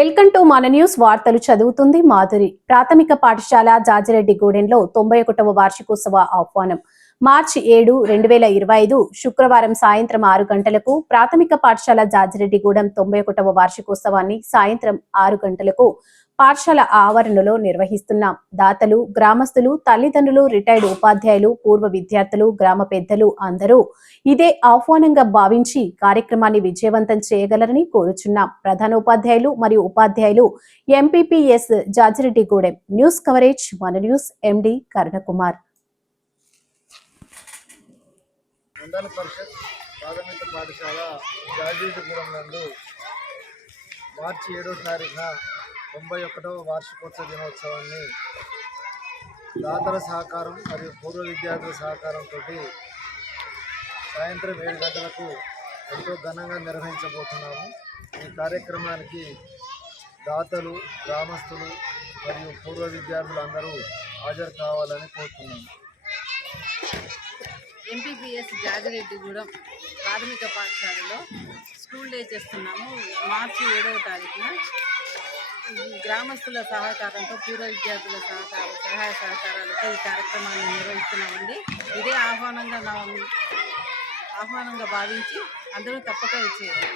Welcome to మన news. వార్తలు చదువుతుంది మాధురి. ప్రాథమిక పాఠశాల జాజిరెడ్డిగూడెంలో 91వ వార్షికోత్సవ ఆహ్వానం. మార్చి 7, 2025 శుక్రవారం సాయంత్రం 6 గంటలకు ప్రాథమిక పాఠశాల జాజిరెడ్డిగూడెం 91వ వార్షికోత్సవాన్ని సాయంత్రం 6 గంటలకు పాఠశాల ఆవరణలో నిర్వహిస్తున్నాం. దాతలు, గ్రామస్తులు, తల్లిదండ్రులు, రిటైర్డ్ ఉపాధ్యాయులు, పూర్వ విద్యార్థులు, గ్రామ పెద్దలు అందరూ ఇదే ఆహ్వానంగా భావించి కార్యక్రమాన్ని విజయవంతం చేయగలరని కోరుచున్నాం. ప్రధానోపాధ్యాయులు మరియు ఉపాధ్యాయులు ఎంపీపీఎస్ జాజిరెడ్డిగూడెం. న్యూస్ కవరేజ్ మన న్యూస్ ఎండి కరుణకుమార్. మండల పరిషత్ ప్రాథమిక పాఠశాల జాజిరెడ్డిగూడెం నందు మార్చి 7వ తారీఖున 91వ వార్షికోత్సవ దినోత్సవాన్ని దాతల సహకారం మరియు పూర్వ విద్యార్థుల సహకారంతో సాయంత్రం 7 గంటలకు ఎంతో ఘనంగా నిర్వహించబోతున్నాము. ఈ కార్యక్రమానికి దాతలు, గ్రామస్తులు మరియు పూర్వ విద్యార్థులు అందరూ హాజరు కావాలని కోరుతున్నాము. ఎంపీపీఎస్ జాజిరెడ్డిగూడెం ప్రాథమిక పాఠశాలలో స్కూల్ డే చేస్తున్నాము. మార్చి 7వ తారీఖున గ్రామస్తుల సహకారంతో పూర్వ విద్యార్థుల సహాయ సహకారాలతో ఈ కార్యక్రమాన్ని నిర్వహిస్తున్నామండి. ఇదే ఆహ్వానంగా భావించి అందరూ తప్పక ఇచ్చేయాలి.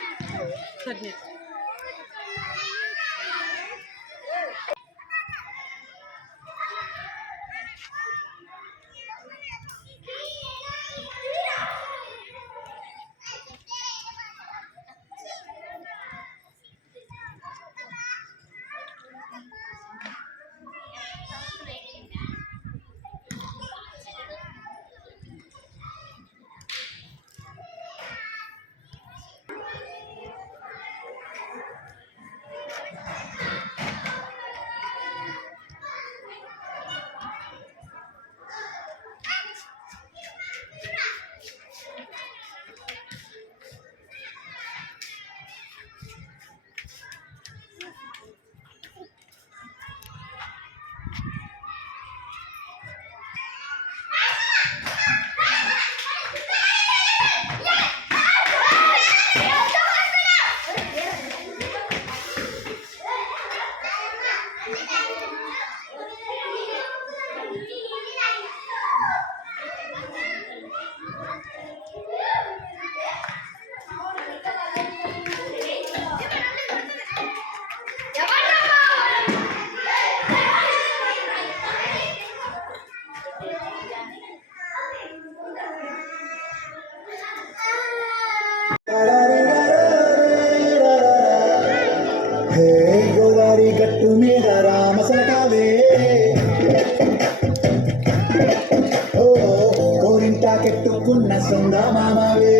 గోదావరి గట్టు మీద రామసలకావే, ఓ కోరింటాకెట్టుకున్న సొంద మామవే.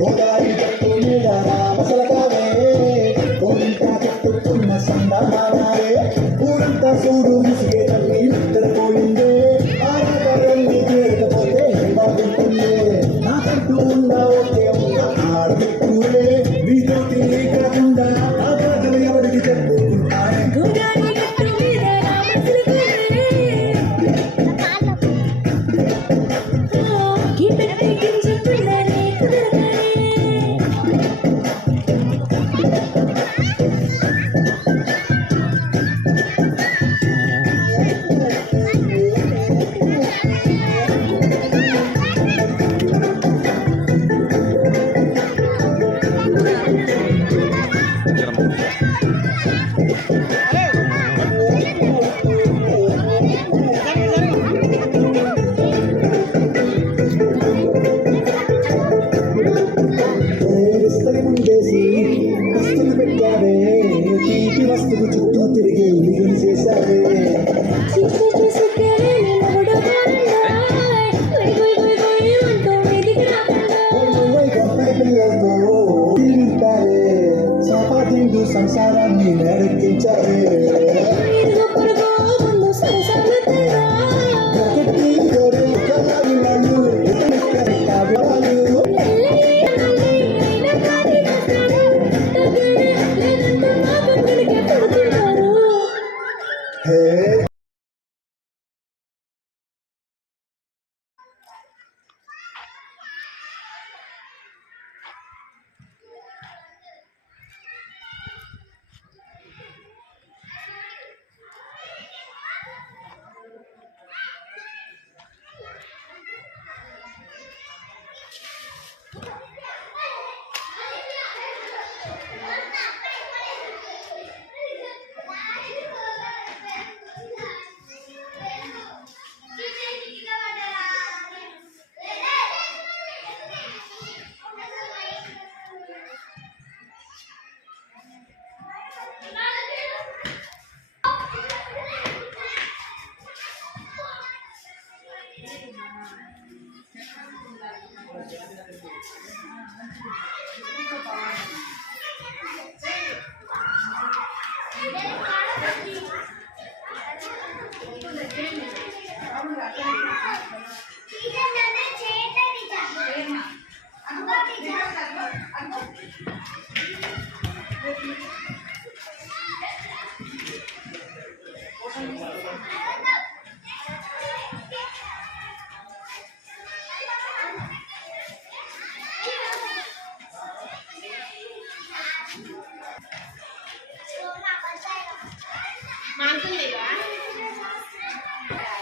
గోదావరి గట్టు మీద రామసలకావే, కోరింటాకెట్టుకున్న సొంద మామవే. ఊరంతా చూడు ముసిగే తల్లి ఇద్దరు పోయిందే, ఆడపల్లి చేరకపోతే బాగుంటుందే. నాకంటూ ఉందా ఓకే ఉందా ఆడపిట్టురే, మీతోటి కాకుండా నా బాధలు ఎవరికి చెప్పుకుంటారే. వస్తువులు పెట్టావే, తీపి వస్తువు చుట్టూ తిరిగి మిగులు చేశావే. పిల్లలతో తింటావే, సంపాదించు సంసారాన్ని నడిపించావే.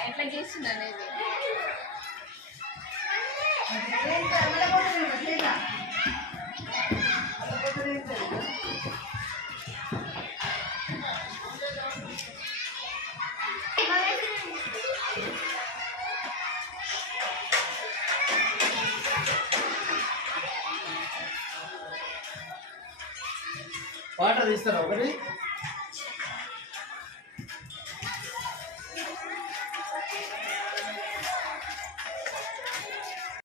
ఎట్లా చేసింది అనేది పాట తీస్తారా ఒకటి?